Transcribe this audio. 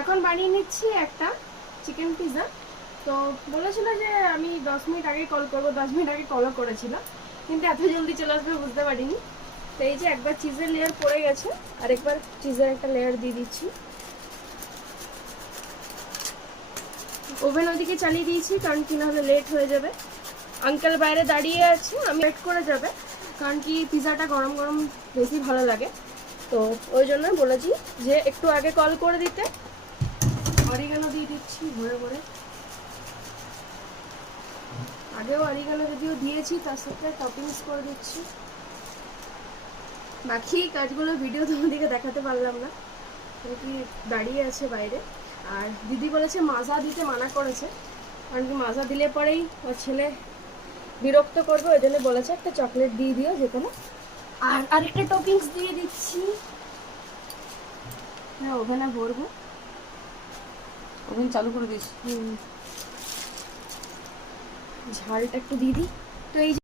এখন বানিয়ে নিচ্ছি একটা চিকেন পিৎজা। তো বলেছিল যে আমি 10 মিনিট আগে কল করবো, 10 মিনিট আগে কলও করেছিল, কিন্তু এত জলদি চলে আসবে বুঝতে পারিনি। তো এই যে একবার চিজের লেয়ার পড়ে গেছে, আর একবার চিজের একটা লেয়ার দিয়ে দিচ্ছি। ওভেন ওইদিকে চালিয়ে দিয়েছি, কারণ কি না হলে লেট হয়ে যাবে। আঙ্কেল বাইরে দাঁড়িয়ে আছে, আমি ওয়েট করে যাবে, কারণ কি পিৎজাটা গরম গরম বেশি ভালো লাগে। তো ওই জন্য বলেছি যে একটু আগে কল করে দিতে। অরিগানো দিয়ে দিচ্ছি ভরে ভরে। আগেও অরিগানো যদিও দিয়েছি, তার সাথে টপিংস করে দিচ্ছি। বাকি কাজগুলো ভিডিও তোমাদেরকে দেখাতে পারলাম না, কি দাঁড়িয়ে আছে বাইরে। আর দিদি বলেছে মাজা দিতে মানা করেছে, কারণ কি মাজা দিলে পরেই ওর ছেলে বিরক্ত করবে, ওই জন্য বলেছে একটা চকলেট দিয়ে দিও যে কোনো। আর আরেকটা টপিংস দিয়ে দিচ্ছি। হ্যাঁ, ওভেনে ভরবো। ওভেন চালু করে দিস। ঝালটা একটু দিয়ে দিই। তো এই